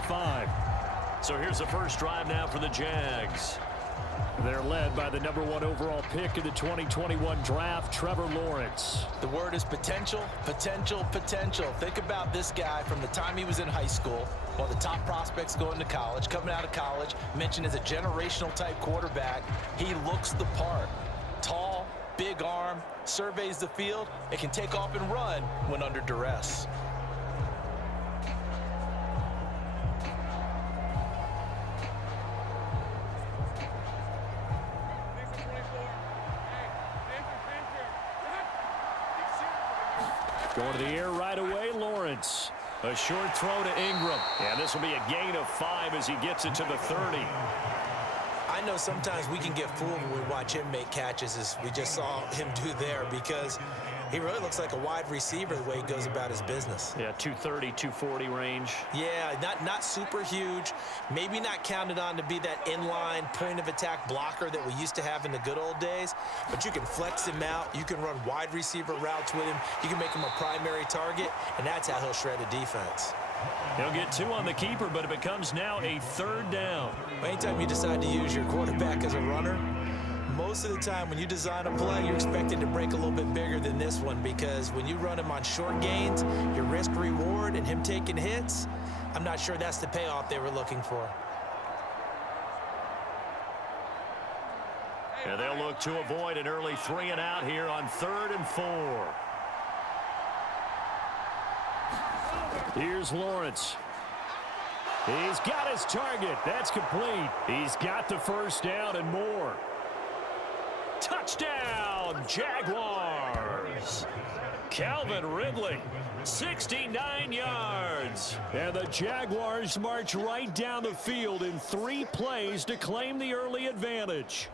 25. So here's the first drive now for the Jags. They're led by the #1 overall pick in the 2021 draft, Trevor Lawrence. The word is potential, potential, potential. Think about this guy from the time he was in high school, one of the top prospects going to college, coming out of college, mentioned as a generational type quarterback. He looks the part. Tall, big arm, surveys the field, and can take off and run when under duress. Going to the air right away, Lawrence. A short throw to Ingram. And this will be a gain of 5 as he gets it to the 30. I know sometimes we can get fooled when we watch him make catches, as we just saw him do there, because he really looks like a wide receiver the way he goes about his business. Yeah, 230, 240 range. Yeah, not super huge. Maybe not counted on to be that inline point-of-attack blocker that we used to have in the good old days, but you can flex him out. You can run wide receiver routes with him. You can make him a primary target, and that's how he'll shred a defense. He'll get 2 on the keeper, but it becomes now a 3rd down. Anytime you decide to use your quarterback as a runner, most of the time when you design a play, you're expected to break a little bit bigger than this one, because when you run him on short gains, your risk-reward and him taking hits, I'm not sure that's the payoff they were looking for. And they'll look to avoid an early 3 and out here on 3rd and 4. Here's Lawrence. He's got his target. That's complete. He's got the first down and more. Touchdown, Jaguars. Calvin Ridley, 69 yards. And the Jaguars march right down the field in 3 plays to claim the early advantage.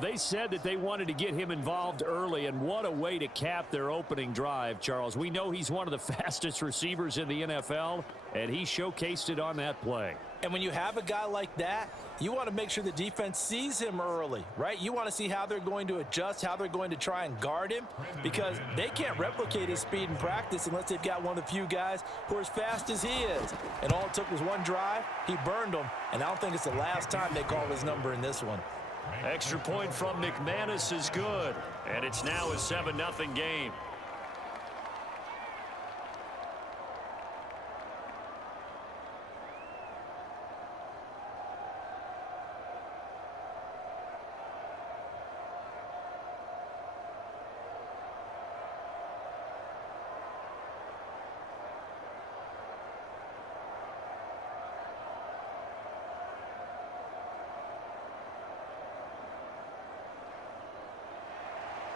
They said that they wanted to get him involved early, and what a way to cap their opening drive, Charles. We know he's one of the fastest receivers in the NFL, and he showcased it on that play. And when you have a guy like that, you want to make sure the defense sees him early, right? You want to see how they're going to adjust, how they're going to try and guard him, because they can't replicate his speed in practice unless they've got one of the few guys who are as fast as he is. And all it took was one drive. He burned them, and I don't think it's the last time they call his number in this one. Extra point from McManus is good, and it's now a 7-0 game.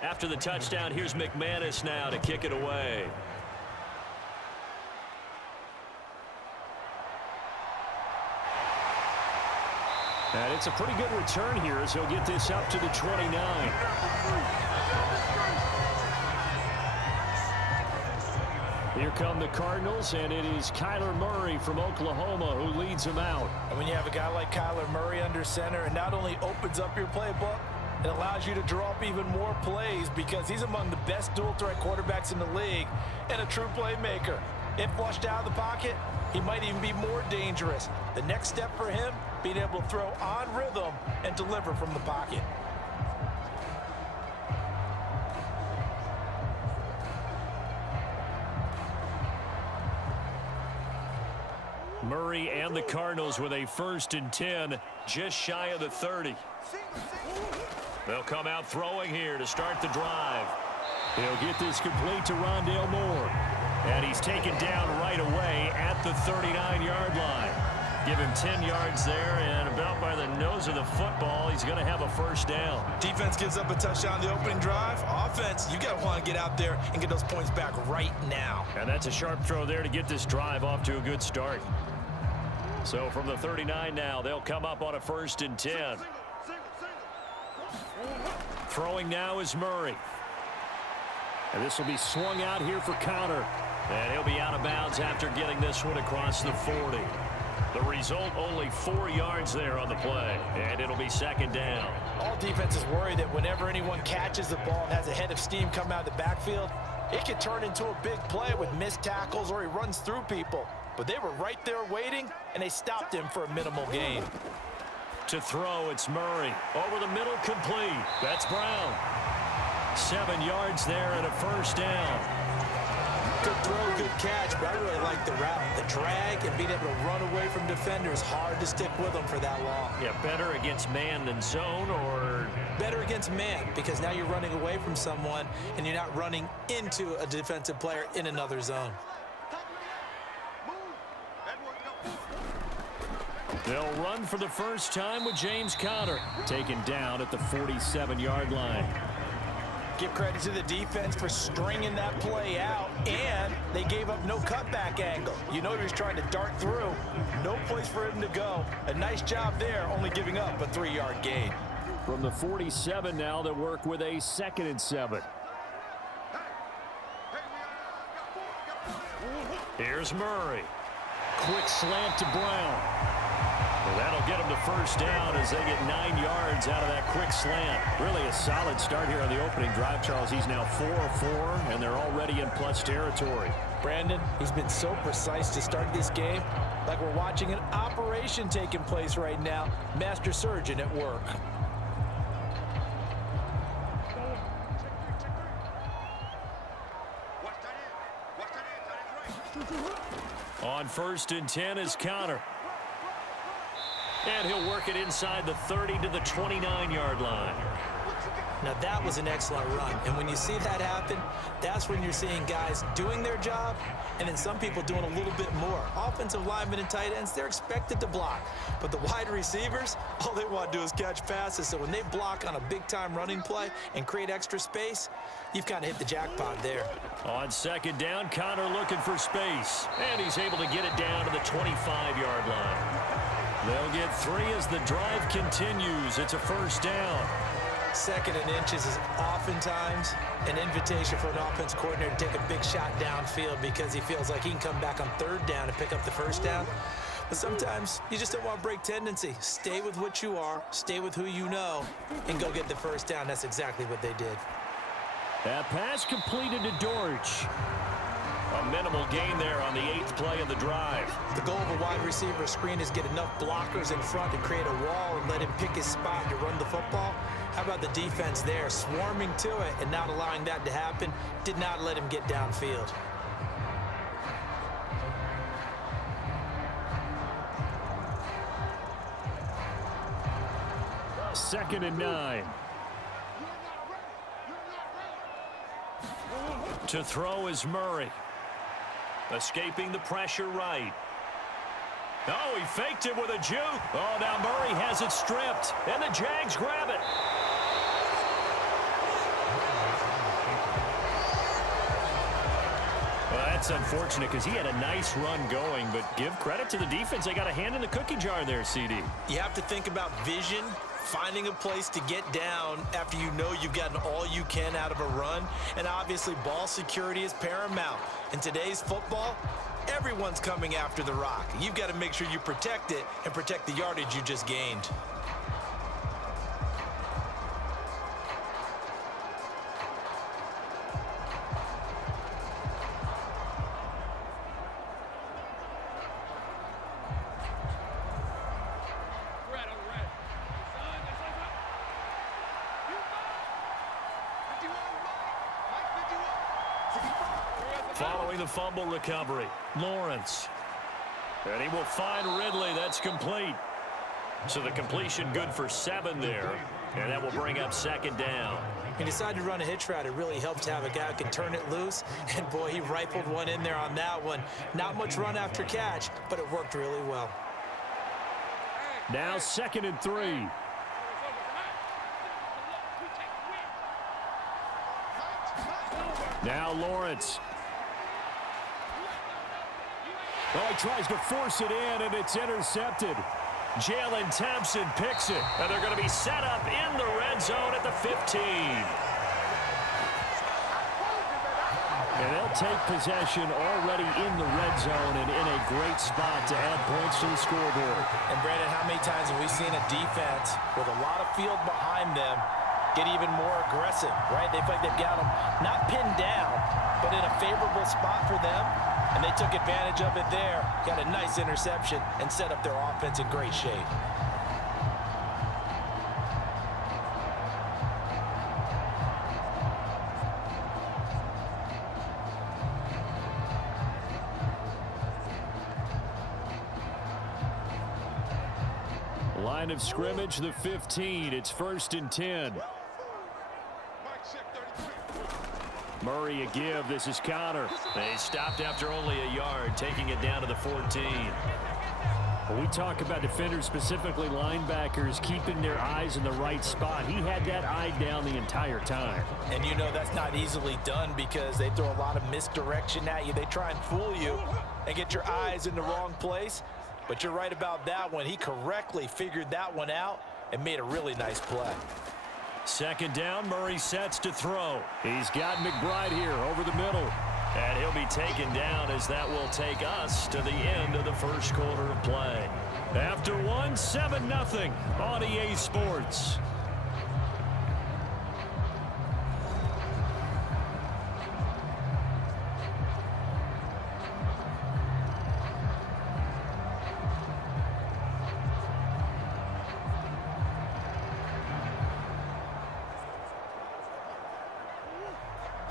After the touchdown, here's McManus now to kick it away. And it's a pretty good return here as he'll get this up to the 29. Here come the Cardinals, and it is Kyler Murray from Oklahoma who leads them out. And when you have a guy like Kyler Murray under center, it not only opens up your playbook, it allows you to draw up even more plays, because he's among the best dual-threat quarterbacks in the league and a true playmaker. If flushed out of the pocket, he might even be more dangerous. The next step for him, being able to throw on rhythm and deliver from the pocket. Murray and the Cardinals with a 1st and 10, just shy of the 30. They'll come out throwing here to start the drive. He'll get this complete to Rondale Moore. And he's taken down right away at the 39-yard line. Give him 10 yards there, and about by the nose of the football, he's going to have a 1st down. Defense gives up a touchdown the opening drive. Offense, you got to want to get out there and get those points back right now. And that's a sharp throw there to get this drive off to a good start. So from the 39 now, they'll come up on a 1st and 10. Throwing now is Murray. And this will be swung out here for counter. And he'll be out of bounds after getting this one across the 40. The result, only 4 yards there on the play. And it'll be 2nd down. All defenses worry that whenever anyone catches the ball and has a head of steam come out of the backfield, It could turn into a big play with missed tackles or he runs through people. But they were right there waiting, and they stopped him for a minimal gain. To throw, it's Murray. Over the middle, complete. That's Brown. 7 yards there and a first down. Good throw, good catch, but I really like the route. The drag and being able to run away from defenders, hard to stick with them for that long. Yeah, better against man than zone, or? Better against man, because now you're running away from someone and you're not running into a defensive player in another zone. They'll run for the first time with James Conner, taken down at the 47-yard line. Give credit to the defense for stringing that play out, and they gave up no cutback angle. You know he was trying to dart through. No place for him to go. A nice job there, only giving up a 3-yard gain. From the 47 now, they work with a 2nd and 7. Here's Murray. Quick slant to Brown. Well, that'll get them the first down as they get 9 yards out of that quick slant. Really a solid start here on the opening drive, Charles. He's now 4 of 4, and they're already in plus territory. Brandon, he's been so precise to start this game. Like we're watching an operation taking place right now. Master surgeon at work. On 1st and 10 is Conner. And he'll work it inside the 30 to the 29-yard line. Now that was an excellent run, and when you see that happen, that's when you're seeing guys doing their job and then some people doing a little bit more. Offensive linemen and tight ends, they're expected to block, but the wide receivers, all they want to do is catch passes. So when they block on a big-time running play and create extra space, you've kind of hit the jackpot there. On 2nd down, Conner looking for space, and he's able to get it down to the 25-yard line. They'll get 3 as the drive continues. It's a first down. 2nd and inches is oftentimes an invitation for an offense coordinator to take a big shot downfield because he feels like he can come back on 3rd down and pick up the first down. But sometimes you just don't want to break tendency. Stay with what you are, stay with who you know, and go get the first down. That's exactly what they did. That pass completed to Dortch. A minimal gain there on the 8th play of the drive. The goal of a wide receiver screen is get enough blockers in front to create a wall and let him pick his spot to run the football. How about the defense there, swarming to it and not allowing that to happen? Did not let him get downfield. Second and 9. To throw is Murray. Escaping the pressure right. Oh, he faked it with a juke. Oh, now Murray has it stripped, and the Jags grab it. Well, that's unfortunate because he had a nice run going, but give credit to the defense. They got a hand in the cookie jar there, CD. You have to think about vision, finding a place to get down after you know you've gotten all you can out of a run, and obviously ball security is paramount. In today's football, everyone's coming after the rock. You've got to make sure you protect it and protect the yardage you just gained. Following the fumble recovery, Lawrence. And he will find Ridley. That's complete. So the completion good for 7 there. And that will bring up 2nd down. He decided to run a hitch route. It really helps to have a guy who can turn it loose. And, boy, he rifled one in there on that one. Not much run after catch, but it worked really well. Now 2nd and 3. Now Lawrence. Oh, he tries to force it in, and it's intercepted. Jalen Thompson picks it, and they're going to be set up in the red zone at the 15. And they'll take possession already in the red zone and in a great spot to add points to the scoreboard. And, Brandon, how many times have we seen a defense with a lot of field behind them get even more aggressive, right? They feel like they've got them not pinned down, but in a favorable spot for them, and they took advantage of it there. Got a nice interception and set up their offense in great shape. Line of scrimmage, the 15. It's 1st and 10. Murray a give. This is Connor. They stopped after only a yard, taking it down to the 14. When we talk about defenders, specifically linebackers, keeping their eyes in the right spot, he had that eye down the entire time. And you know that's not easily done because they throw a lot of misdirection at you. They try and fool you and get your eyes in the wrong place. But you're right about that one. He correctly figured that one out and made a really nice play. 2nd down, Murray sets to throw. He's got McBride here over the middle. And he'll be taken down as that will take us to the end of the first quarter of play. After one, 7-0 on EA Sports.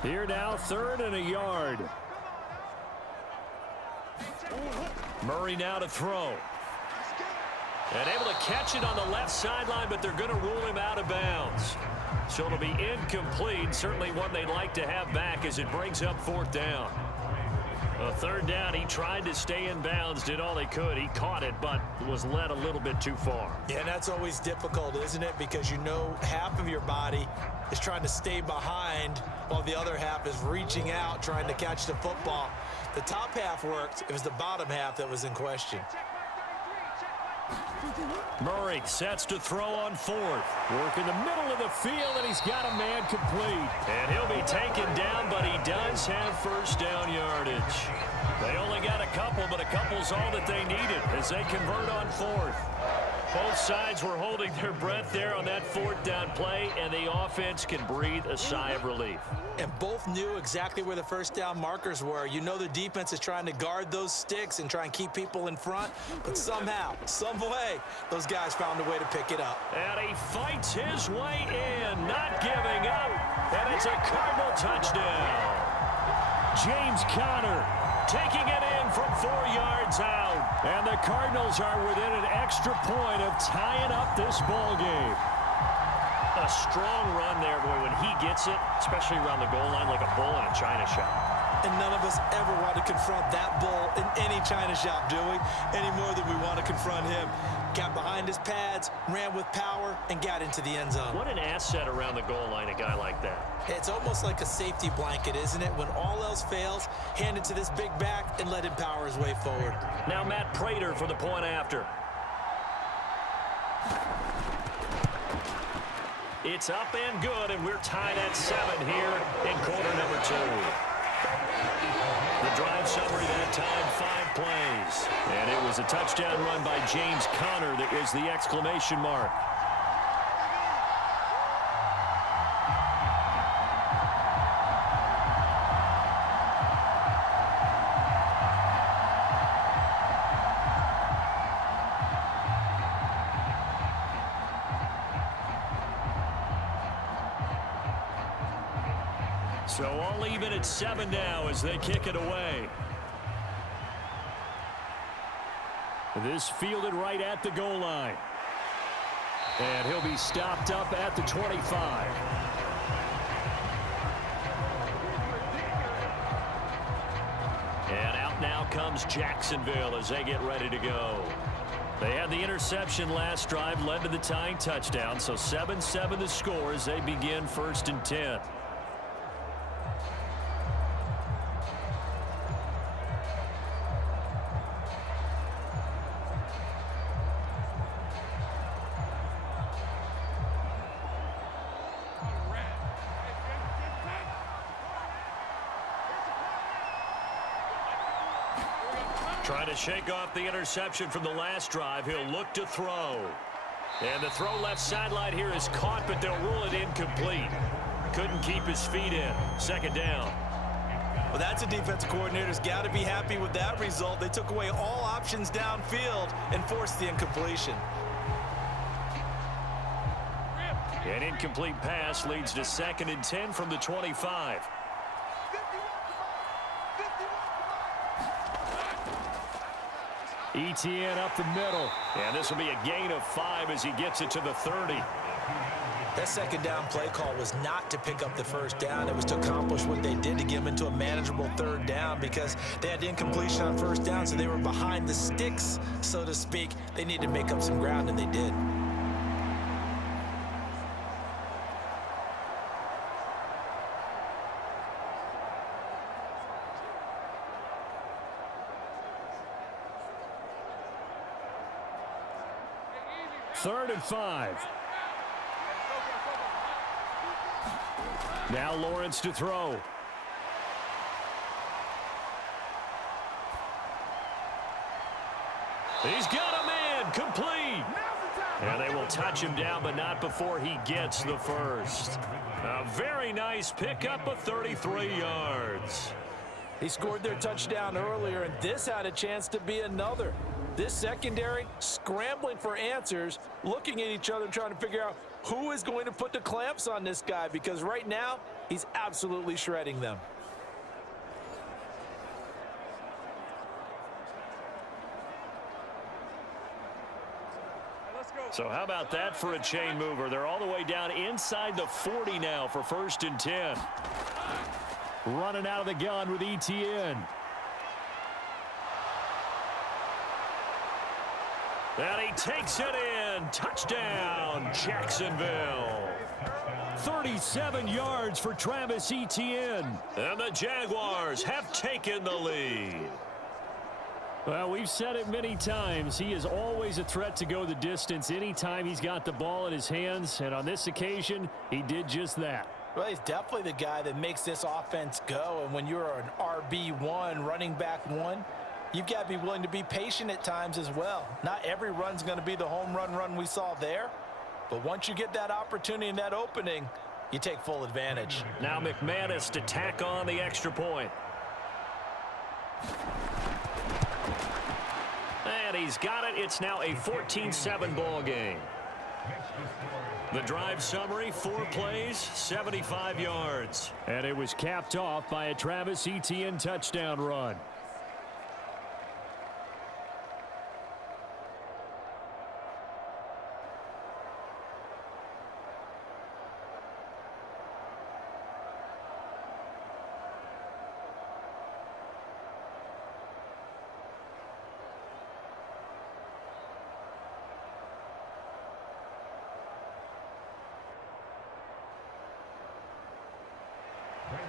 Here now, 3rd and a yard. Murray now to throw. And able to catch it on the left sideline, but they're going to rule him out of bounds. So it'll be incomplete. Certainly one they'd like to have back as it brings up 4th down. 3rd down, he tried to stay in bounds, did all he could. He caught it, but was led a little bit too far. Yeah, and that's always difficult, isn't it? Because you know half of your body is trying to stay behind while the other half is reaching out, trying to catch the football. The top half worked. It was the bottom half that was in question. Murray sets to throw on 4th. Work in the middle of the field, and he's got a man complete. And he'll be taken down, but he does have 1st down yardage. They only got a couple, but a couple's all that they needed as they convert on 4th. Both sides were holding their breath there on that 4th down play, and the offense can breathe a sigh of relief. And both knew exactly where the 1st down markers were. You know the defense is trying to guard those sticks and try and keep people in front, but somehow, some way, those guys found a way to pick it up. And he fights his way in, not giving up, and it's a Cardinal touchdown. James Conner taking it in from 4 yards out. And the Cardinals are within an extra point of tying up this ball game. A strong run there, boy, when he gets it, especially around the goal line like a bull in a china shop. And none of us ever want to confront that bull in any china shop, do we? Any more than we want to confront him. Got behind his pads, ran with power, and got into the end zone. What an asset around the goal line, a guy like that. It's almost like a safety blanket, isn't it? When all else fails, hand it to this big back and let him power his way forward. Now Matt Prater for the point after. It's up and good, and we're tied at 7 here in quarter number 2. The drive summary that time, 5 plays. And it was a touchdown run by James Conner that was the exclamation mark. So all even at 7 now as they kick it away. This fielded right at the goal line. And he'll be stopped up at the 25. And out now comes Jacksonville as they get ready to go. They had the interception last drive, led to the tying touchdown. So 7-7 the score as they begin 1st and 10. Trying to shake off the interception from the last drive. He'll look to throw. And the throw left sideline here is caught, but they'll rule it incomplete. Couldn't keep his feet in. 2nd down. Well, that's a defensive coordinator's got to be happy with that result. They took away all options downfield and forced the incompletion. An incomplete pass leads to 2nd and 10 from the 25. ETN up the middle. And this will be a gain of 5 as he gets it to the 30. That second down play call was not to pick up the first down. It was to accomplish what they did to get them into a manageable 3rd down because they had incompletion on 1st down, so they were behind the sticks, so to speak. They needed to make up some ground, and they did. Third and 5. Now Lawrence to throw. He's got a man, complete. And they will touch him down, but not before he gets the first. A very nice pickup of 33 yards. He scored their touchdown earlier, and this had a chance to be another. This secondary scrambling for answers, looking at each other, trying to figure out who is going to put the clamps on this guy, because right now he's absolutely shredding them. So how about that for a chain mover? They're all the way down inside the 40 now for 1st and 10. Running out of the gun with ETN. And he takes it in. Touchdown, Jacksonville. 37 yards for Travis Etienne. And the Jaguars have taken the lead. Well, we've said it many times. He is always a threat to go the distance anytime he's got the ball in his hands. And on this occasion, he did just that. Well, he's definitely the guy that makes this offense go. And when you're an RB1, running back 1, you've got to be willing to be patient at times as well. Not every run's going to be the home run we saw there. But once you get that opportunity and that opening, you take full advantage. Now McManus to tack on the extra point. And he's got it. It's now a 14-7 ball game. The drive summary, 4 plays, 75 yards. And it was capped off by a Travis Etienne touchdown run.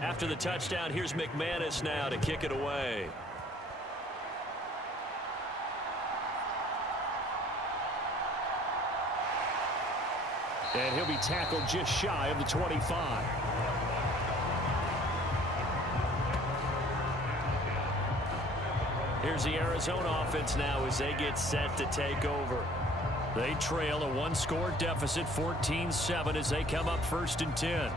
After the touchdown, here's McManus now to kick it away. And he'll be tackled just shy of the 25. Here's the Arizona offense now as they get set to take over. They trail a 1-score deficit, 14-7, as they come up 1st and 10.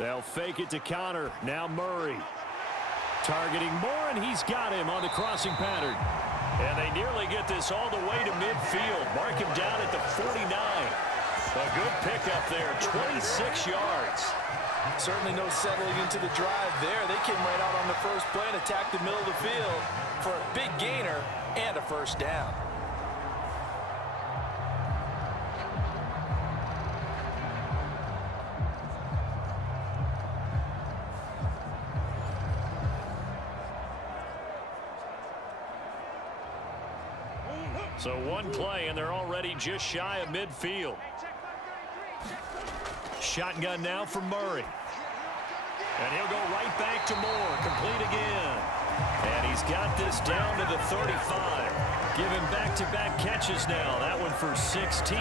They'll fake it to Connor. Now Murray. Targeting Moore, and he's got him on the crossing pattern. And they nearly get this all the way to midfield. Mark him down at the 49. A good pickup there, 26 yards. Certainly no settling into the drive there. They came right out on the first play and attacked the middle of the field for a big gainer and a 1st down. So 1 play, and they're already just shy of midfield. Shotgun now for Murray. And he'll go right back to Moore. Complete again. And he's got this down to the 35. Giving back-to-back catches now. That one for 16.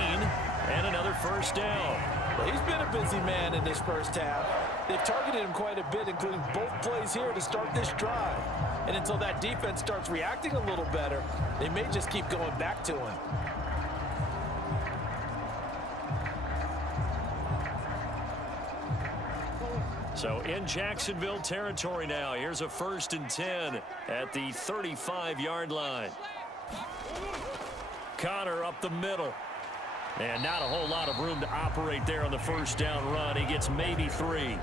and another first down. Well, he's been a busy man in this first half. They've targeted him quite a bit, including both plays here to start this drive. And until that defense starts reacting a little better, they may just keep going back to him. So in Jacksonville territory now. Here's a 1st and 10 at the 35-yard line. Connor up the middle. And not a whole lot of room to operate there on the first down run. He gets maybe 3.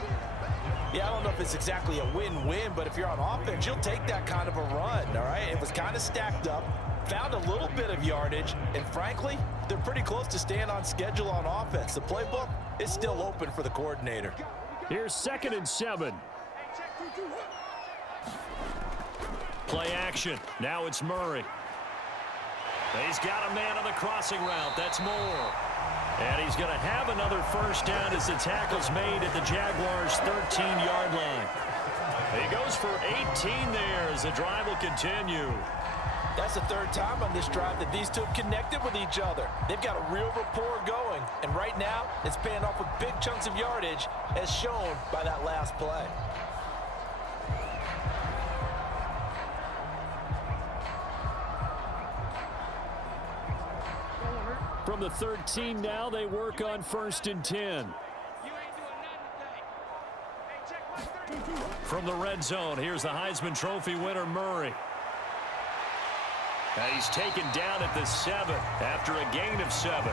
Yeah, I don't know if it's exactly a win-win, but if you're on offense, you'll take that kind of a run, all right? It was kind of stacked up, found a little bit of yardage, and frankly, they're pretty close to staying on schedule on offense. The playbook is still open for the coordinator. Here's 2nd and 7. Play action. Now it's Murray. He's got a man on the crossing route. That's Moore. And he's going to have another first down as the tackle's made at the Jaguars' 13-yard line. He goes for 18 there as the drive will continue. That's the 3rd time on this drive that these two have connected with each other. They've got a real rapport going, and right now it's paying off with big chunks of yardage as shown by that last play. From the 13 now, they work on 1st and 10. From the red zone, here's the Heisman Trophy winner, Murray. And he's taken down at the 7 after a gain of 7.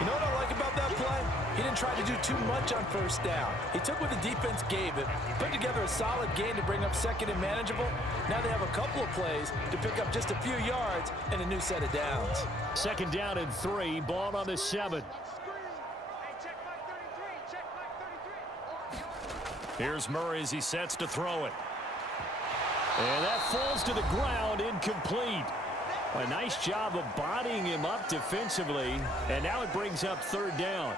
You know what I like about that play? He didn't try to do too much on first down. He took what the defense gave him, put together a solid gain to bring up 2nd and manageable. Now they have a couple of plays to pick up just a few yards and a new set of downs. 2nd down and 3, ball on the 7. Here's Murray as he sets to throw it. And that falls to the ground, incomplete. A nice job of bodying him up defensively, and now it brings up 3rd down.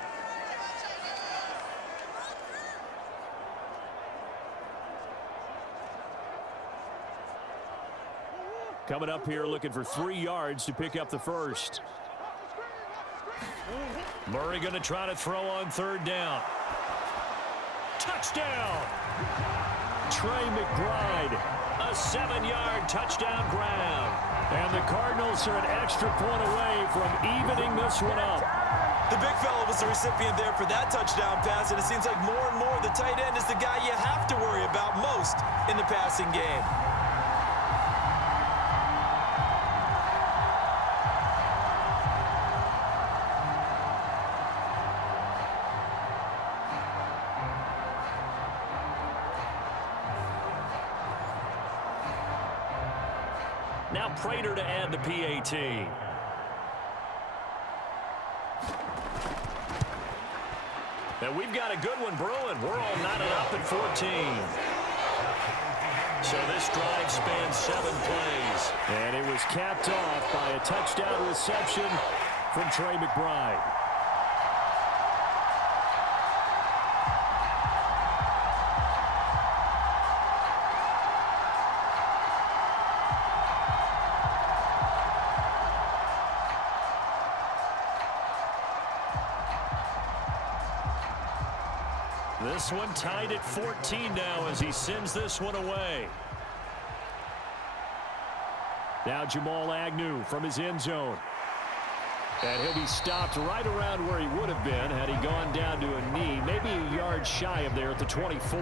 Coming up here looking for 3 yards to pick up the first. Murray going to try to throw on 3rd down. Touchdown! Trey McBride, a 7-yard touchdown grab. And the Cardinals are an extra point away from evening this one up. The big fella was the recipient there for that touchdown pass, and it seems like more and more the tight end is the guy you have to worry about most in the passing game. Now Prater to add the PAT. And we've got a good one brewing. We're all knotted up at 14. So this drive spans 7 plays. And it was capped off by a touchdown reception from Trey McBride. This one tied at 14 now as he sends this one away. Now Jamal Agnew from his end zone. And he'll be stopped right around where he would have been had he gone down to a knee, maybe a yard shy of there at the 24.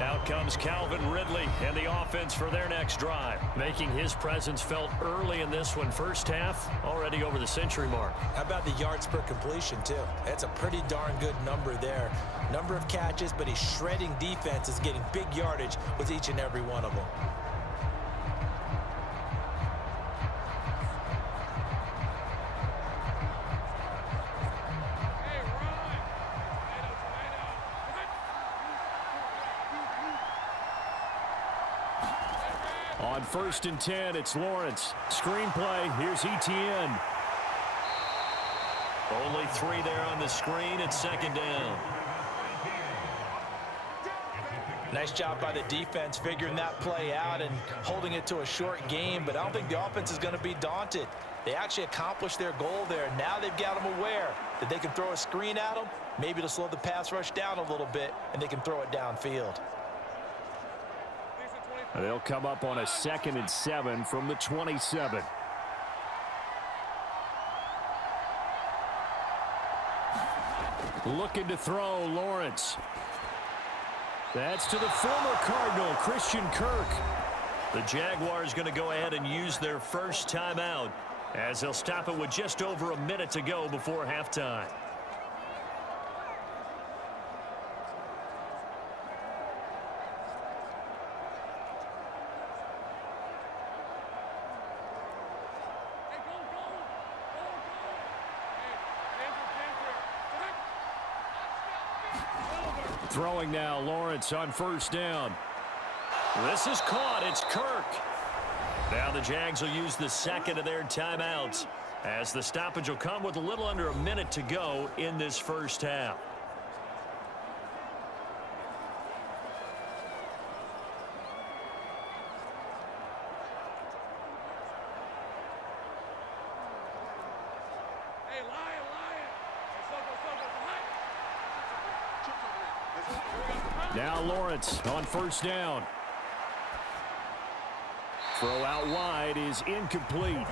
Out comes Calvin Ridley and the offense for their next drive, making his presence felt early in this one. First half, already over the century mark. How about the yards per completion, too? That's a pretty darn good number there. Number of catches, but he's shredding defense, is getting big yardage with each and every one of them. On 1st and 10, it's Lawrence. Screenplay, here's Etienne. Only 3 there on the screen at 2nd down. Nice job by the defense figuring that play out and holding it to a short game, but I don't think the offense is going to be daunted. They actually accomplished their goal there. Now they've got them aware that they can throw a screen at them, maybe to slow the pass rush down a little bit, and they can throw it downfield. They'll come up on a 2nd and 7 from the 27. Looking to throw, Lawrence. That's to the former Cardinal, Christian Kirk. The Jaguars going to go ahead and use their first timeout as they'll stop it with just over a minute to go before halftime. Throwing now, Lawrence on 1st down. This is caught. It's Kirk. Now the Jags will use the 2nd of their timeouts as the stoppage will come with a little under a minute to go in this first half. Now Lawrence on 1st down. Throw out wide is incomplete.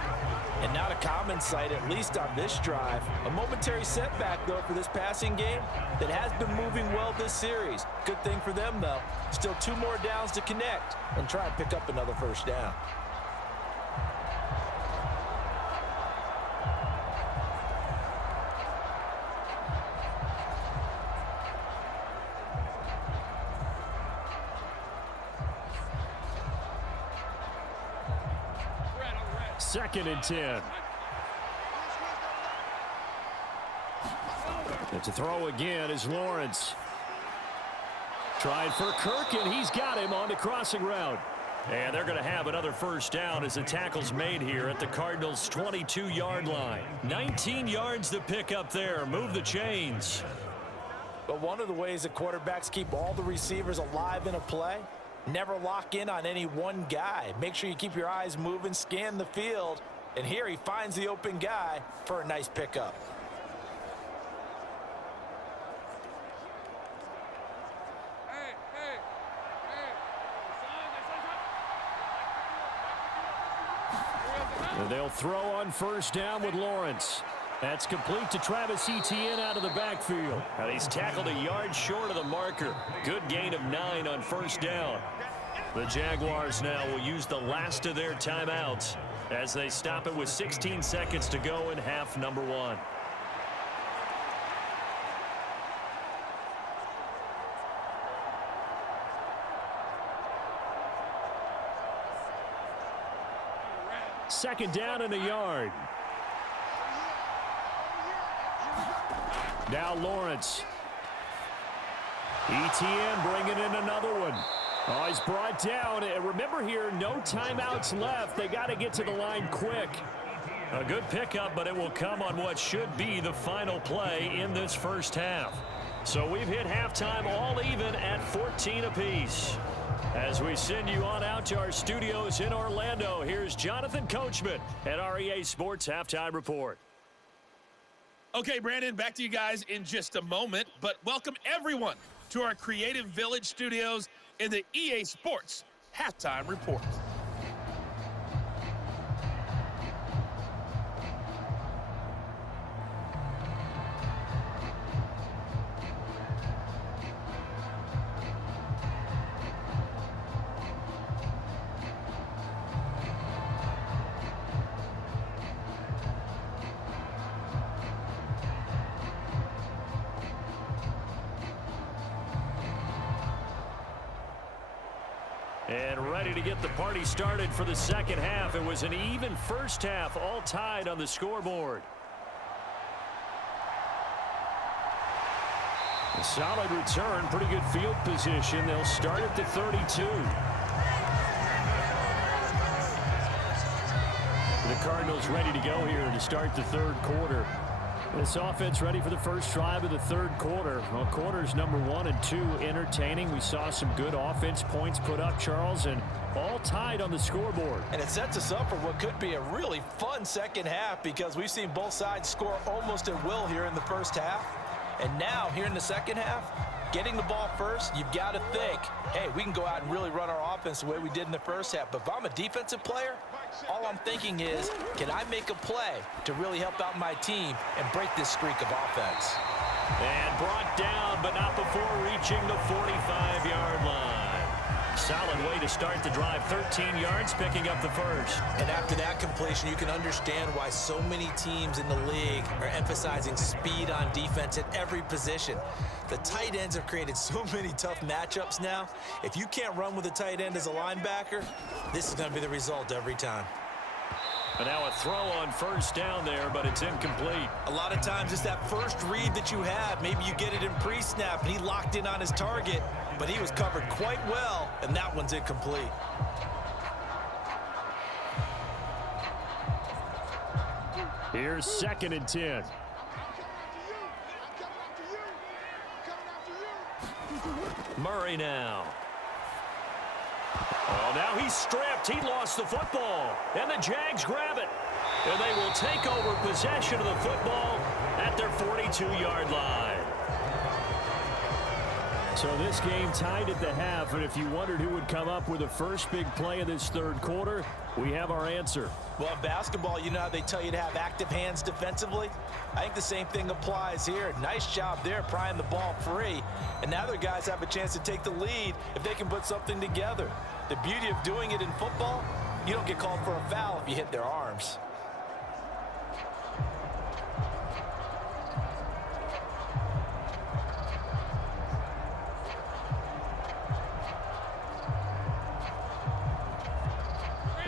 And not a common sight, at least on this drive. A momentary setback, though, for this passing game that has been moving well this series. Good thing for them, though. Still 2 more downs to connect and try and pick up another 1st down. Second and 10. And to throw again is Lawrence. Trying for Kirk, and he's got him on the crossing route. And they're going to have another 1st down as the tackle's made here at the Cardinals' 22-yard line. 19 yards to pick up there. Move the chains. But one of the ways that quarterbacks keep all the receivers alive in a play, never lock in on any one guy. Make sure you keep your eyes moving, scan the field. And here he finds the open guy for a nice pickup. And they'll throw on 1st down with Lawrence. That's complete to Travis Etienne out of the backfield. Now he's tackled a yard short of the marker. Good gain of 9 on 1st down. The Jaguars now will use the last of their timeouts as they stop it with 16 seconds to go in half number 1. Second down and a yard. Now Lawrence. Etienne bringing in another one. Oh, he's brought down. And remember here, no timeouts left. They got to get to the line quick. A good pickup, but it will come on what should be the final play in this first half. So we've hit halftime all even at 14 apiece. As we send you on out to our studios in Orlando, here's Jonathan Coachman at REA Sports Halftime Report. Okay, Brandon, back to you guys in just a moment, but welcome everyone to our Creative Village studios in the EA Sports Halftime Report. And ready to get the party started for the second half. It was an even first half, all tied on the scoreboard. A solid return, pretty good field position. They'll start at the 32. The Cardinals ready to go here to start the third quarter. This offense ready for the first drive of the third quarter. Well, quarters number 1 and 2 entertaining. We saw some good offense points put up, Charles, and all tied on the scoreboard. And it sets us up for what could be a really fun second half because we've seen both sides score almost at will here in the first half. And now, here in the second half, getting the ball first, you've got to think, hey, we can go out and really run our offense the way we did in the first half. But if I'm a defensive player, all I'm thinking is, can I make a play to really help out my team and break this streak of offense? And brought down, but not before reaching the 45-yard line. Solid way to start the drive. 13 yards, picking up the first. And after that completion, you can understand why so many teams in the league are emphasizing speed on defense at every position. The tight ends have created so many tough matchups now. If you can't run with a tight end as a linebacker, this is going to be the result every time. And now a throw on first down there, but it's incomplete. A lot of times it's that first read that you have. Maybe you get it in pre-snap, and he locked in on his target, but he was covered quite well, and that one's incomplete. Here's 2nd and 10. Murray now. Oh, now he's stripped. He lost the football. And the Jags grab it. And they will take over possession of the football at their 42-yard line. So this game tied at the half, and if you wondered who would come up with the first big play of this third quarter, we have our answer. Well, in basketball, you know how they tell you to have active hands defensively? I think the same thing applies here. Nice job there prying the ball free. And now their guys have a chance to take the lead if they can put something together. The beauty of doing it in football, you don't get called for a foul if you hit their arms.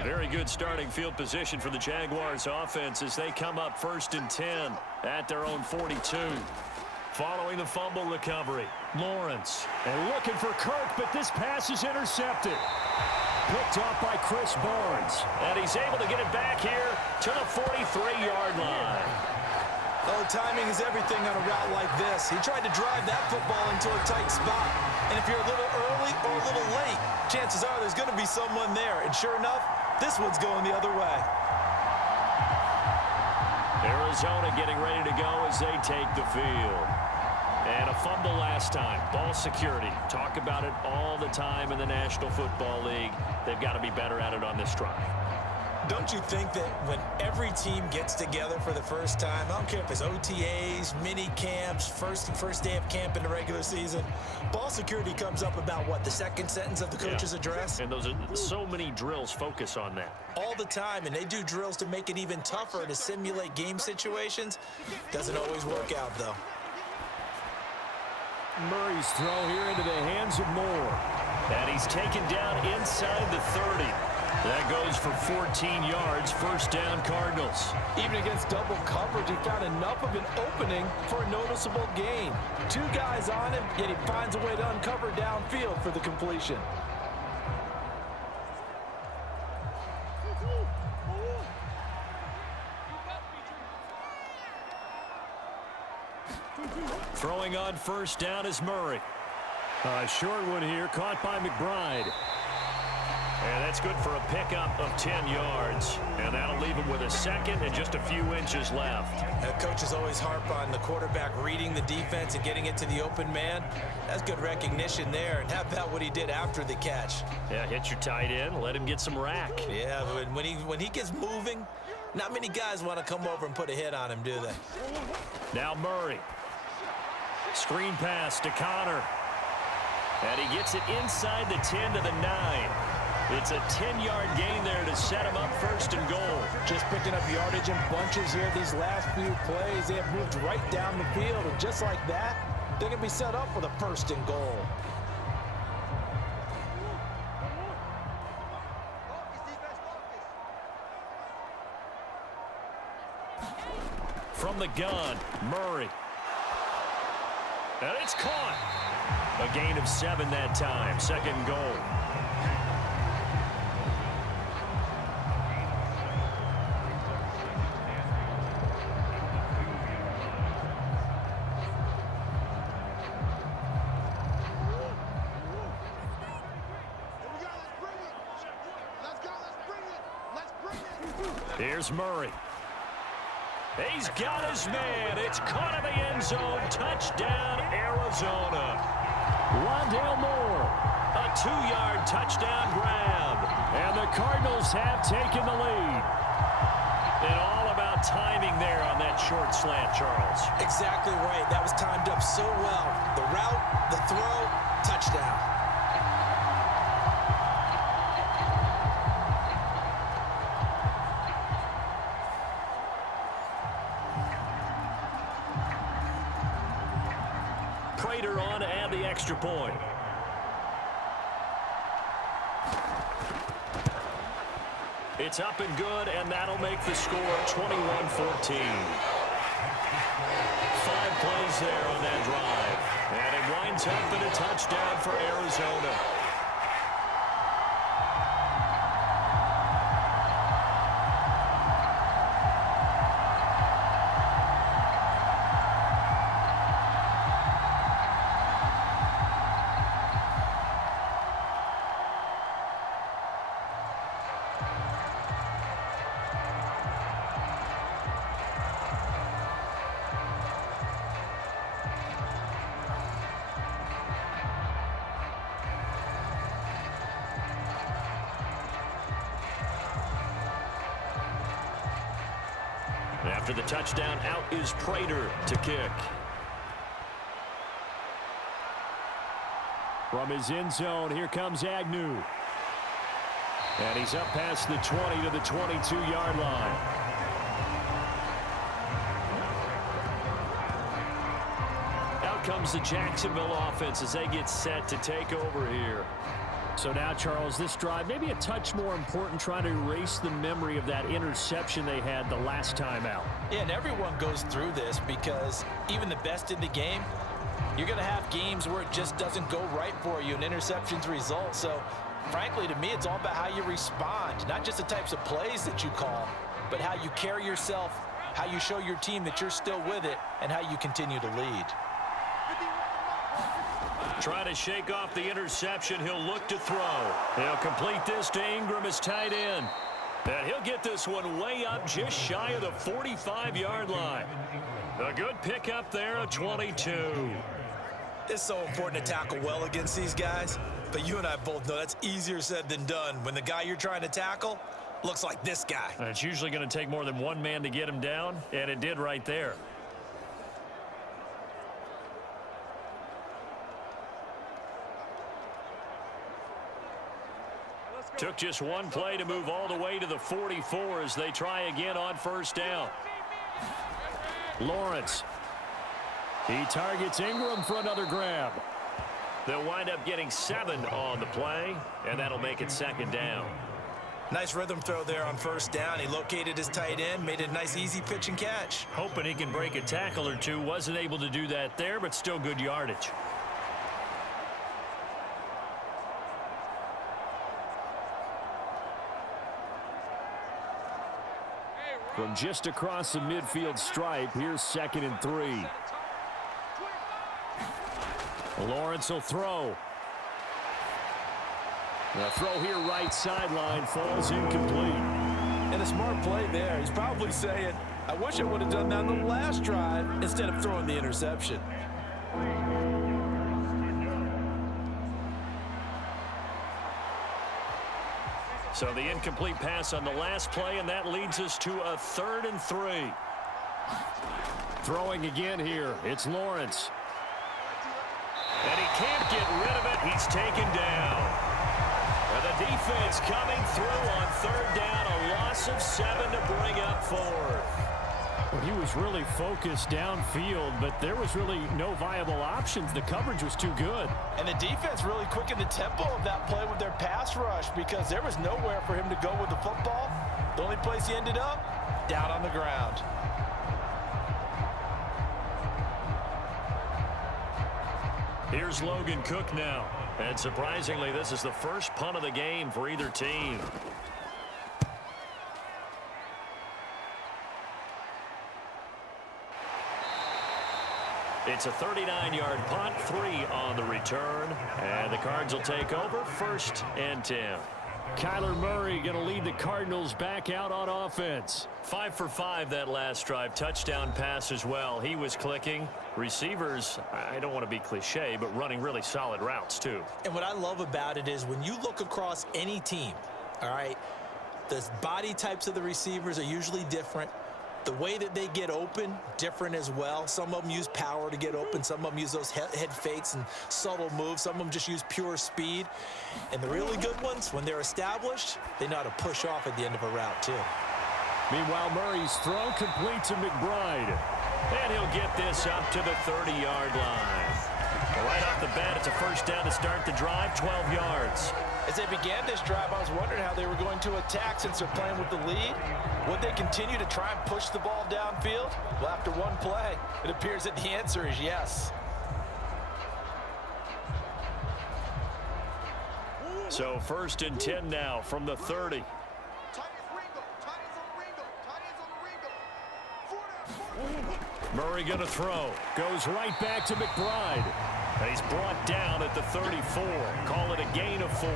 Very good starting field position for the Jaguars offense as they come up 1st and 10 at their own 42. Following the fumble recovery, Lawrence. And looking for Kirk, but this pass is intercepted. Picked off by Chris Barnes. And he's able to get it back here to the 43-yard line. Oh, timing is everything on a route like this. He tried to drive that football into a tight spot. And if you're a little early or a little late, chances are there's going to be someone there. And sure enough, this one's going the other way. Arizona getting ready to go as they take the field. And a fumble last time. Ball security. Talk about it all the time in the National Football League. They've got to be better at it on this drive. Don't you think that when every team gets together for the first time, I don't care if it's OTAs, mini camps, first day of camp in the regular season, ball security comes up about what, the second sentence of the coach's address? And those are so many drills focus on that. All the time, and they do drills to make it even tougher to simulate game situations. Doesn't always work out, though. Murray's throw here into the hands of Moore. And he's taken down inside the 30. That goes for 14 yards, first down Cardinals. Even against double coverage, he found enough of an opening for a noticeable gain. Two guys on him, yet he finds a way to uncover downfield for the completion. Throwing on first down is Murray. A short one here, caught by McBride. And that's good for a pickup of 10 yards. And that'll leave him with a second and just a few inches left. Coaches always harp on the quarterback reading the defense and getting it to the open man. That's good recognition there. And how about what he did after the catch? Yeah, hit your tight end, let him get some rack. Yeah, when he gets moving, not many guys want to come over and put a hit on him, do they? Now Murray. Screen pass to Connor. And he gets it inside the 10 to the 9. It's a 10-yard gain there to set him up first and goal. Just picking up yardage in bunches here these last few plays. They have moved right down the field, and just like that, they're going to be set up with a first and goal. From the gun, Murray. And it's caught. A gain of 7 that time, second goal. Here's Murray. He's got his man. It's caught in the end zone. Touchdown, Arizona. Rondale Moore. A 2-yard touchdown grab. And the Cardinals have taken the lead. And all about timing there on that short slant, Charles. Exactly right. That was timed up so well. The route, the throw, touchdown. Prater on to add the extra point. It's up and good, and that'll make the score 21-14. 5 plays there on that drive. And it winds up in a touchdown for Arizona. After the touchdown, out is Prater to kick. From his end zone, here comes Agnew. And he's up past the 20 to the 22-yard line. Out comes the Jacksonville offense as they get set to take over here. So now, Charles, this drive maybe a touch more important, trying to erase the memory of that interception they had the last time out. Yeah, and everyone goes through this because even the best in the game, you're going to have games where it just doesn't go right for you and interceptions result. So, frankly, to me, it's all about how you respond, not just the types of plays that you call, but how you carry yourself, how you show your team that you're still with it, and how you continue to lead. Trying to shake off the interception. He'll look to throw. He'll complete this to Ingram, his tight end. And he'll get this one way up just shy of the 45-yard line. A good pickup there, a 22. It's so important to tackle well against these guys, but you and I both know that's easier said than done when the guy you're trying to tackle looks like this guy. And it's usually going to take more than one man to get him down, and it did right there. Took just one play to move all the way to the 44 as they try again on first down. Lawrence. He targets Ingram for another grab. They'll wind up getting 7 on the play, and that'll make it second down. Nice rhythm throw there on first down. He located his tight end, made it a nice easy pitch and catch. Hoping he can break a tackle or two. Wasn't able to do that there, but still good yardage. From just across the midfield stripe, here's 2nd and 3. Lawrence will throw. The throw here right sideline falls incomplete. And a smart play there. He's probably saying, I wish I would have done that on the last drive instead of throwing the interception. So the incomplete pass on the last play, and that leads us to a 3rd and 3. Throwing again here. It's Lawrence. And he can't get rid of it. He's taken down. And the defense coming through on 3rd down. A loss of 7 to bring up 4th. Well, he was really focused downfield, but there was really no viable options. The coverage was too good. And the defense really quickened the tempo of that play with their pass rush because there was nowhere for him to go with the football. The only place he ended up, down on the ground. Here's Logan Cook now. And surprisingly, this is the first punt of the game for either team. It's a 39-yard punt, 3 on the return. And the Cards will take over 1st and 10. Kyler Murray going to lead the Cardinals back out on offense. 5 for 5 that last drive. Touchdown pass as well. He was clicking. Receivers, I don't want to be cliche, but running really solid routes too. And what I love about it is when you look across any team, all right, the body types of the receivers are usually different. The way that they get open, different as well. Some of them use power to get open. Some of them use those head fakes and subtle moves. Some of them just use pure speed. And the really good ones, when they're established, they know how to push off at the end of a route, too. Meanwhile, Murray's throw complete to McBride. And he'll get this up to the 30-yard line. Right off the bat, it's a first down to start the drive, 12 yards. As they began this drive, I was wondering how they were going to attack since they're playing with the lead. Would they continue to try and push the ball downfield? Well, after one play, it appears that the answer is yes. So 1st and 10 now from the 30. Murray going to throw. Goes right back to McBride. And he's brought down at the 34. Call it a gain of 4.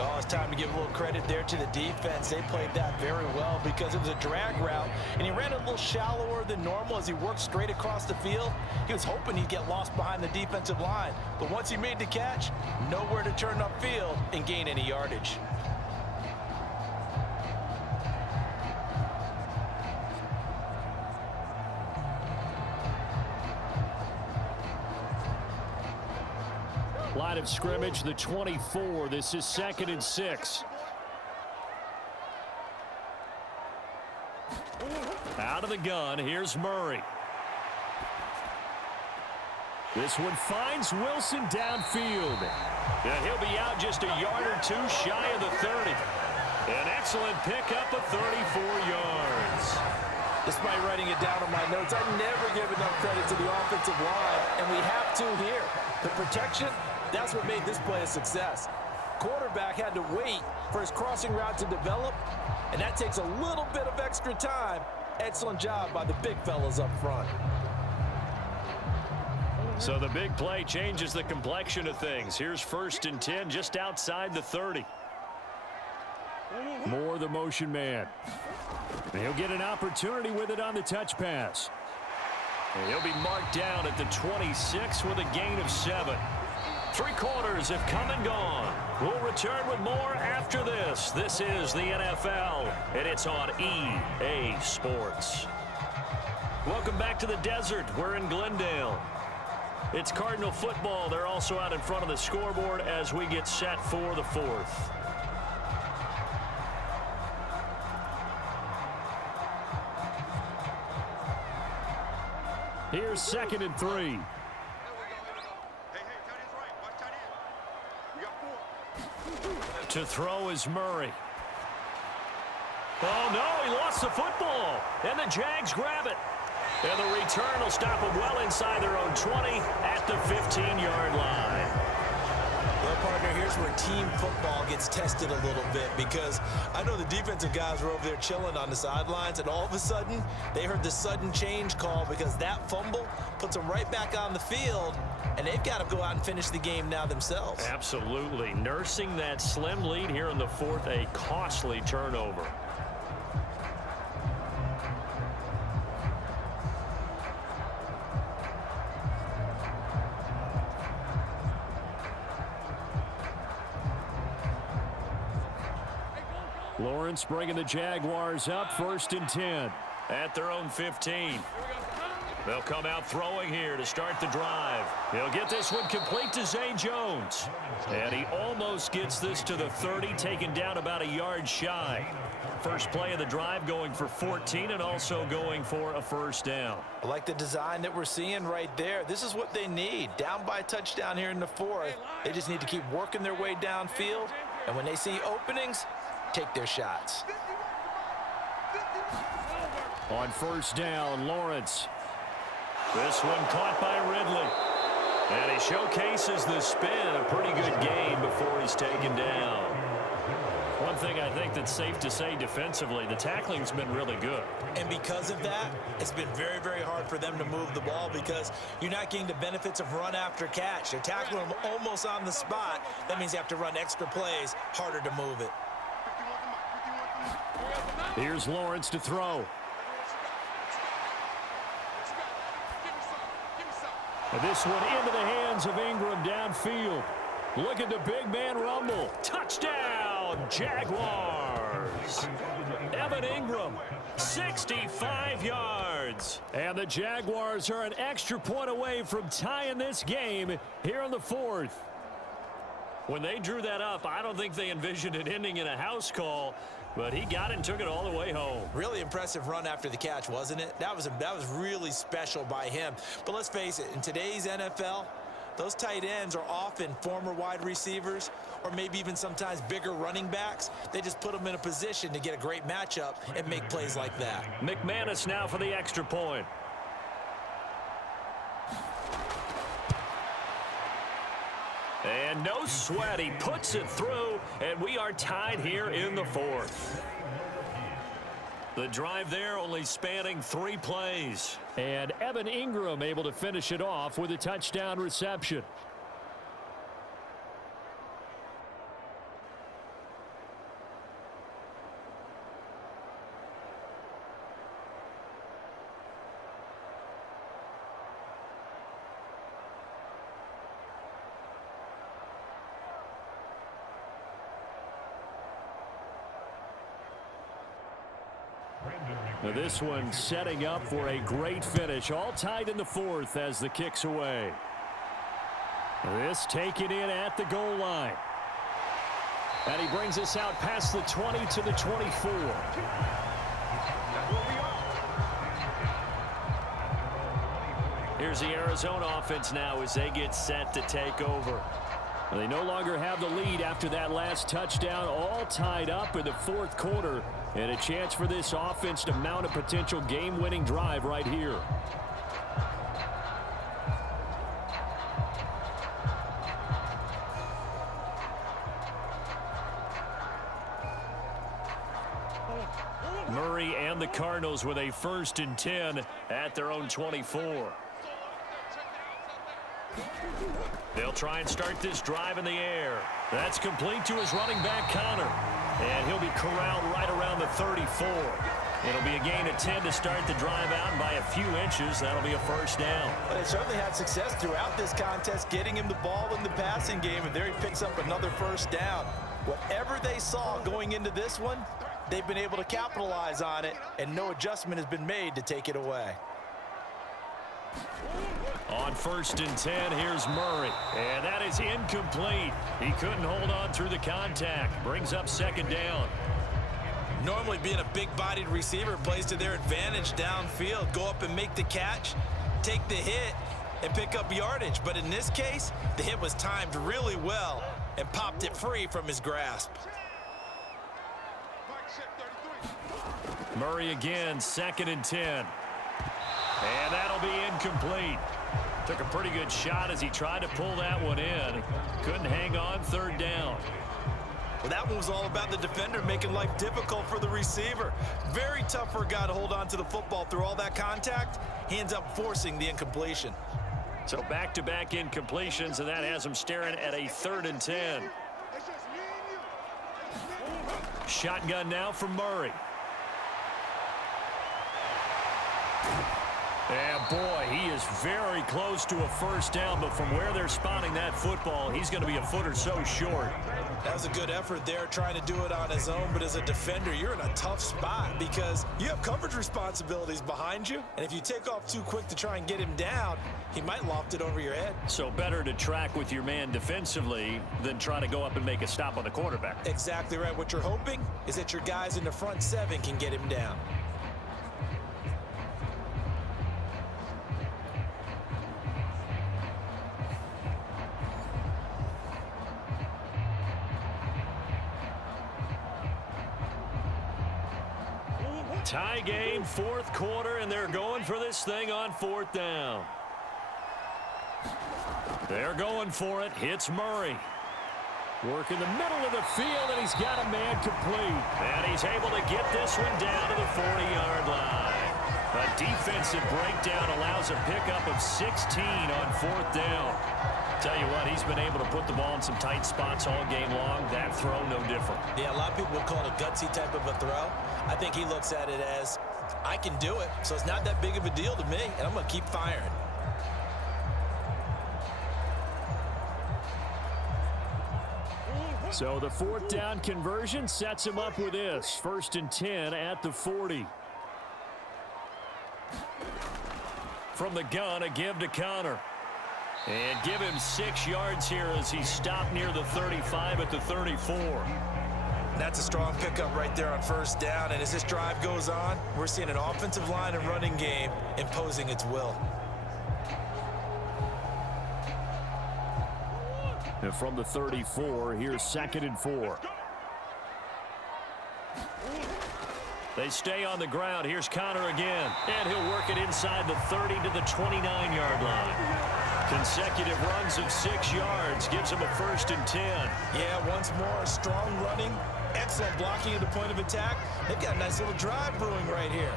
Oh, it's time to give a little credit there to the defense. They played that very well because it was a drag route, and he ran a little shallower than normal as he worked straight across the field. He was hoping he'd get lost behind the defensive line, but once he made the catch, nowhere to turn upfield and gain any yardage. Line of scrimmage, the 24. This is 2nd and 6. Out of the gun, here's Murray. This one finds Wilson downfield. And he'll be out just a yard or two shy of the 30. An excellent pickup of 34 yards. Despite writing it down on my notes, I never give enough credit to the offensive line, and we have to here. The protection, that's what made this play a success. Quarterback had to wait for his crossing route to develop, and that takes a little bit of extra time. Excellent job by the big fellas up front. So the big play changes the complexion of things. Here's 1st and 10 just outside the 30. Moore, the motion man. And he'll get an opportunity with it on the touch pass. And he'll be marked down at the 26 with a gain of 7. 3 quarters have come and gone. We'll return with more after this. This is the NFL, and it's on EA Sports. Welcome back to the desert. We're in Glendale. It's Cardinal football. They're also out in front of the scoreboard as we get set for the 4th. Here's 2nd and 3. To throw is Murray. Oh, no, he lost the football. And the Jags grab it. And the return will stop them well inside their own 20 at the 15-yard line. Well, partner, here's where team football gets tested a little bit because I know the defensive guys were over there chilling on the sidelines, and all of a sudden, they heard the sudden change call because that fumble puts them right back on the field, and they've got to go out and finish the game now themselves. Absolutely. Nursing that slim lead here in the 4th, a costly turnover. Lawrence bringing the Jaguars up, 1st and 10. At their own 15. They'll come out throwing here to start the drive. He'll get this one complete to Zay Jones. And he almost gets this to the 30, taken down about a yard shy. First play of the drive going for 14 and also going for a first down. I like the design that we're seeing right there. This is what they need. Down by a touchdown here in the 4th. They just need to keep working their way downfield. And when they see openings, take their shots. On first down, Lawrence. This one caught by Ridley. And he showcases the spin. A pretty good game before he's taken down. One thing I think that's safe to say defensively, the tackling's been really good. And because of that, it's been very, very hard for them to move the ball because you're not getting the benefits of run after catch. They're tackling them almost on the spot. That means you have to run extra plays, harder to move it. Here's Lawrence to throw. And this one into the hands of Ingram downfield. Look at the big man rumble. Touchdown, Jaguars. Evan Ingram, 65 yards. And the Jaguars are an extra point away from tying this game here in the fourth. When they drew that up, I don't think they envisioned it ending in a house call, but he got it and took it all the way home. Really impressive run after the catch, wasn't it? That was really special by him. But let's face it, in today's NFL, those tight ends are often former wide receivers or maybe even sometimes bigger running backs. They just put them in a position to get a great matchup and make plays like that. McManus now for the extra point. And no sweat, he puts it through, and we are tied here in the fourth. The drive there only spanning 3 plays. And Evan Ingram able to finish it off with a touchdown reception. Now this one setting up for a great finish. All tied in the fourth as the kick's away. This taken in at the goal line. And he brings us out past the 20 to the 24. Here's the Arizona offense now as they get set to take over. They no longer have the lead after that last touchdown, all tied up in the fourth quarter, and a chance for this offense to mount a potential game-winning drive right here. Murray and the Cardinals with a 1st and 10 at their own 24. They'll try and start this drive in the air. That's complete to his running back, Connor. And he'll be corralled right around the 34. It'll be a gain of 10 to start the drive out, and by a few inches, that'll be a 1st down. But they certainly had success throughout this contest, getting him the ball in the passing game, and there he picks up another 1st down. Whatever they saw going into this one, they've been able to capitalize on it, and no adjustment has been made to take it away. On 1st and 10, here's Murray. And that is incomplete. He couldn't hold on through the contact. Brings up 2nd down. Normally being a big-bodied receiver plays to their advantage downfield. Go up and make the catch, take the hit, and pick up yardage. But in this case, the hit was timed really well and popped it free from his grasp. Murray again, 2nd and 10. And that'll be incomplete. Took a pretty good shot as he tried to pull that one in. Couldn't hang on, 3rd down. Well, that one was all about the defender making life difficult for the receiver. Very tough for a guy to hold on to the football through all that contact. He ends up forcing the incompletion. So back-to-back incompletions, and that has him staring at a 3rd and 10. Shotgun now for Murray. And boy, he is very close to a 1st down, but from where they're spotting that football, he's going to be a foot or so short. That was a good effort there, trying to do it on his own, but as a defender, you're in a tough spot because you have coverage responsibilities behind you, and if you take off too quick to try and get him down, he might loft it over your head. So better to track with your man defensively than try to go up and make a stop on the quarterback. Exactly right. What you're hoping is that your guys in the front 7 can get him down. Tie game, 4th quarter, and they're going for this thing on 4th down. They're going for it. Hits Murray. Working the middle of the field, and he's got a man complete. And he's able to get this one down to the 40-yard line. A defensive breakdown allows a pickup of 16 on 4th down. Tell you what, he's been able to put the ball in some tight spots all game long. That throw, no different. Yeah, a lot of people would call it a gutsy type of a throw. I think he looks at it as, I can do it, so it's not that big of a deal to me, and I'm going to keep firing. So the 4th down conversion sets him up with this. 1st and 10 at the 40. From the gun, a give to Connor. And give him 6 yards here as he stopped near the 35 at the 34. That's a strong pickup right there on 1st down, and as this drive goes on, we're seeing an offensive line and running game imposing its will. And from the 34, here's 2nd and 4. They stay on the ground. Here's Connor again. And he'll work it inside the 30 to the 29-yard line. Consecutive runs of 6 yards gives him a 1st and 10. Yeah, once more, strong running, excellent blocking at the point of attack. They've got a nice little drive brewing right here.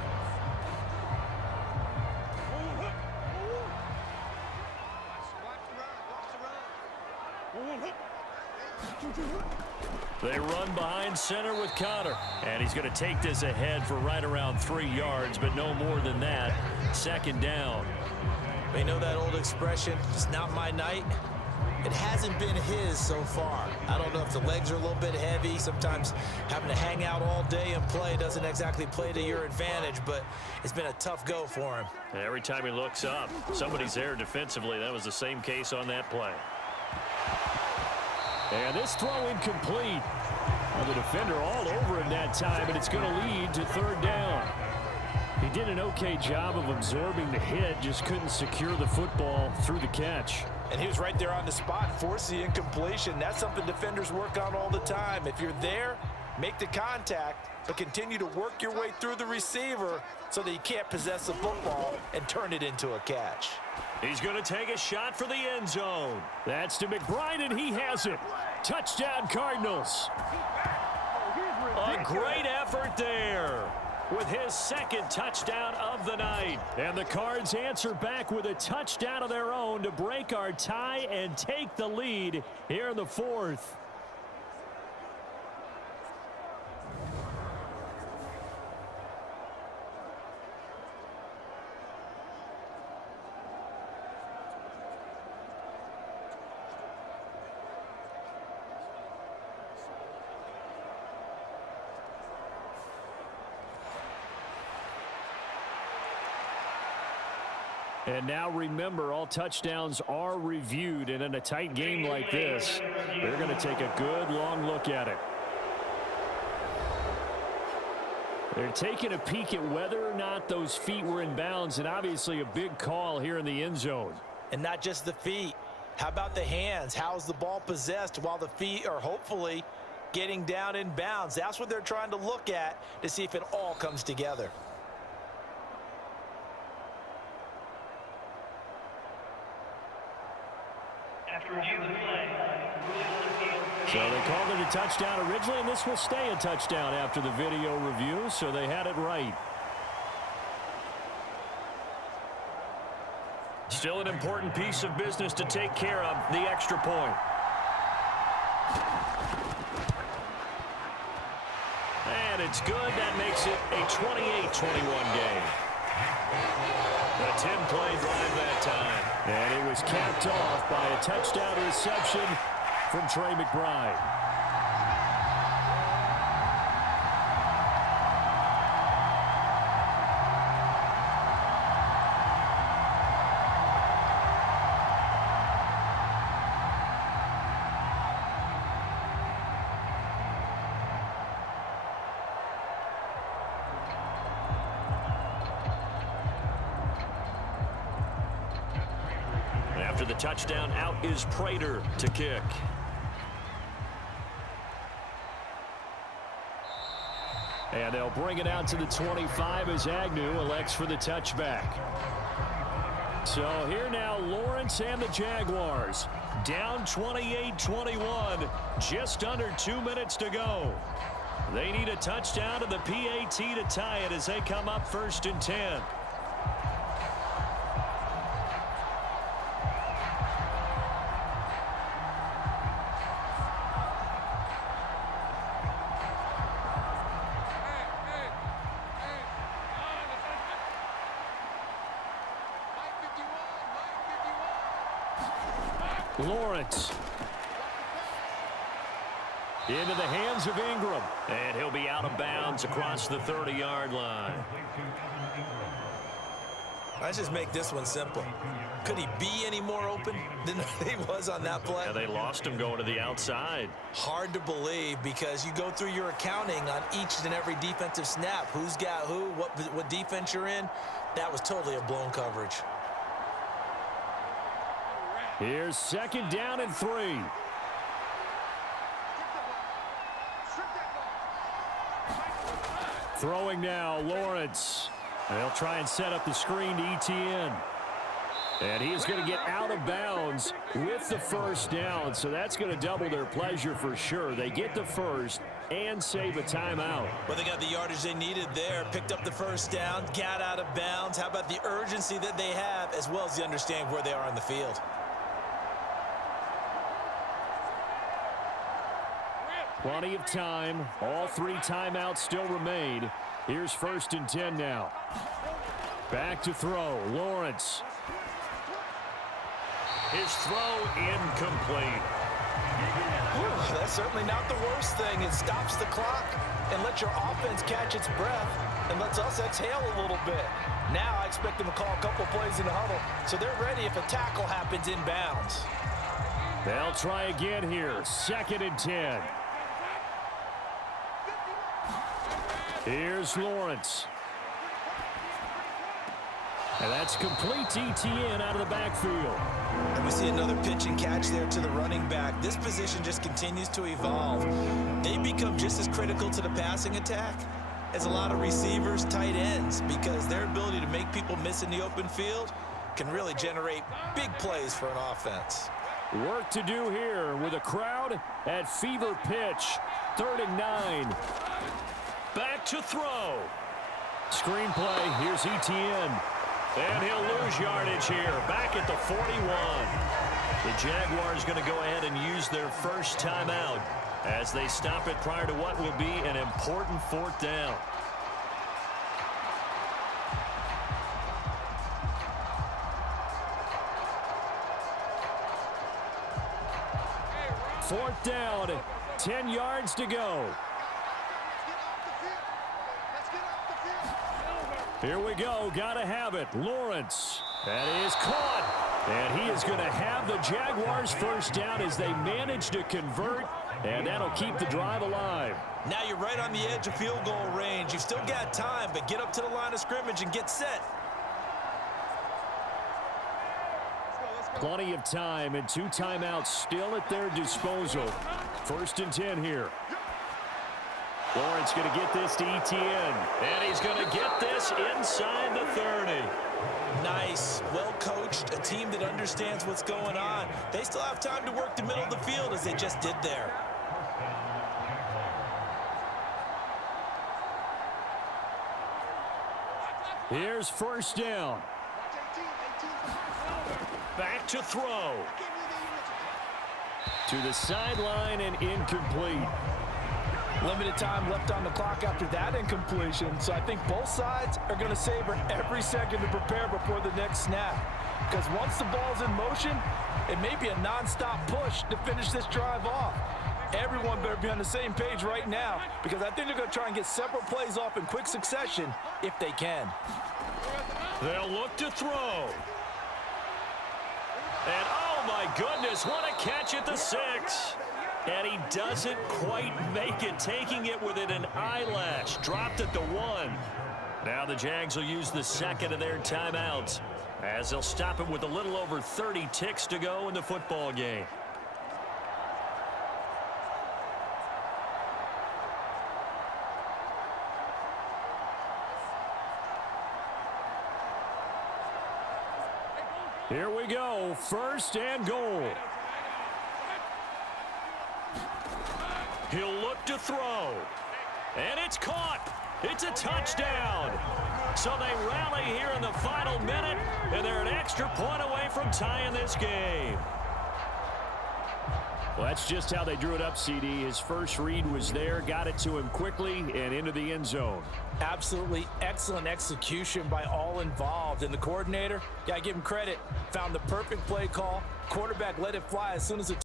They run behind center with Connor. And he's going to take this ahead for right around 3 yards, but no more than that. 2nd down. You know that old expression, it's not my night? It hasn't been his so far. I don't know if the legs are a little bit heavy. Sometimes having to hang out all day and play doesn't exactly play to your advantage, but it's been a tough go for him. And every time he looks up, somebody's there defensively. That was the same case on that play. And this throw incomplete. Well, the defender all over him that time, and it's going to lead to 3rd down. He did an okay job of absorbing the hit, just couldn't secure the football through the catch. And he was right there on the spot and forced the incompletion. That's something defenders work on all the time. If you're there, make the contact, but continue to work your way through the receiver so that you can't possess the football and turn it into a catch. He's going to take a shot for the end zone. That's to McBride, and he has it. Touchdown, Cardinals. A great effort there with his 2nd touchdown of the night. And the Cards answer back with a touchdown of their own to break our tie and take the lead here in the 4th. And now remember, all touchdowns are reviewed, and in a tight game like this, they're going to take a good long look at it. They're taking a peek at whether or not those feet were in bounds, and obviously a big call here in the end zone. And not just the feet. How about the hands? How's the ball possessed while the feet are hopefully getting down in bounds? That's what they're trying to look at to see if it all comes together. So they called it a touchdown originally, and this will stay a touchdown after the video review, so they had it right. Still an important piece of business to take care of, the extra point. And it's good. That makes it a 28-21 game. A 10-play drive that time. And it was capped off by a touchdown reception from Trey McBride. After the touchdown, out is Prater to kick. And they'll bring it out to the 25 as Agnew elects for the touchback. So here now, Lawrence and the Jaguars. Down 28-21, just under 2 minutes to go. They need a touchdown to the PAT to tie it as they come up 1st and 10. Lawrence. Into the hands of Ingram. And he'll be out of bounds across the 30-yard line. Let's just make this one simple. Could he be any more open than he was on that play? Yeah, they lost him going to the outside. Hard to believe because you go through your accounting on each and every defensive snap. Who's got who, what defense you're in. That was totally a blown coverage. Here's 2nd down and 3. Throwing now, Lawrence. They'll try and set up the screen to ETN. And he is going to get out of bounds with the 1st down, so that's going to double their pleasure for sure. They get the 1st and save a timeout. Well, they got the yardage they needed there, picked up the 1st down, got out of bounds. How about the urgency that they have as well as the understanding where they are on the field? Plenty of time. All 3 timeouts still remain. Here's 1st and 10 now. Back to throw. Lawrence. His throw incomplete. Whew, that's certainly not the worst thing. It stops the clock and lets your offense catch its breath and lets us exhale a little bit. Now I expect them to call a couple plays in the huddle so they're ready if a tackle happens in bounds. They'll try again here. 2nd and 10. Here's Lawrence. And that's complete to ETN out of the backfield. And we see another pitch and catch there to the running back. This position just continues to evolve. They become just as critical to the passing attack as a lot of receivers, tight ends, because their ability to make people miss in the open field can really generate big plays for an offense. Work to do here with a crowd at fever pitch. 3rd and 9. Back to throw. Screenplay. Here's ETN. And he'll lose yardage here. Back at the 41. The Jaguars going to go ahead and use their 1st timeout as they stop it prior to what will be an important 4th down. Fourth down. 10 yards to go. Here we go. Gotta have it. Lawrence. That is caught. And he is going to have the Jaguars 1st down as they manage to convert. And that'll keep the drive alive. Now you're right on the edge of field goal range. You've still got time, but get up to the line of scrimmage and get set. Plenty of time and 2 timeouts still at their disposal. 1st and 10 here. Lawrence going to get this to ETN. And he's going to get this inside the 30. Nice. Well coached. A team that understands what's going on. They still have time to work the middle of the field as they just did there. Here's 1st down. Back to throw. To the sideline and incomplete. Limited time left on the clock after that incompletion, so I think both sides are going to savor every second to prepare before the next snap. Because once the ball's in motion, it may be a non-stop push to finish this drive off. Everyone better be on the same page right now, because I think they're going to try and get several plays off in quick succession if they can. They'll look to throw. And oh my goodness, what a catch at the 6. And he doesn't quite make it, taking it within an eyelash. Dropped at the 1. Now the Jags will use the 2nd of their timeouts as they'll stop it with a little over 30 ticks to go in the football game. Here we go, 1st and goal. He'll look to throw. And it's caught. It's a touchdown. So they rally here in the final minute, and they're an extra point away from tying this game. Well, that's just how they drew it up, CD. His first read was there, got it to him quickly, and into the end zone. Absolutely excellent execution by all involved. And the coordinator, got to give him credit, found the perfect play call. Quarterback let it fly as soon as it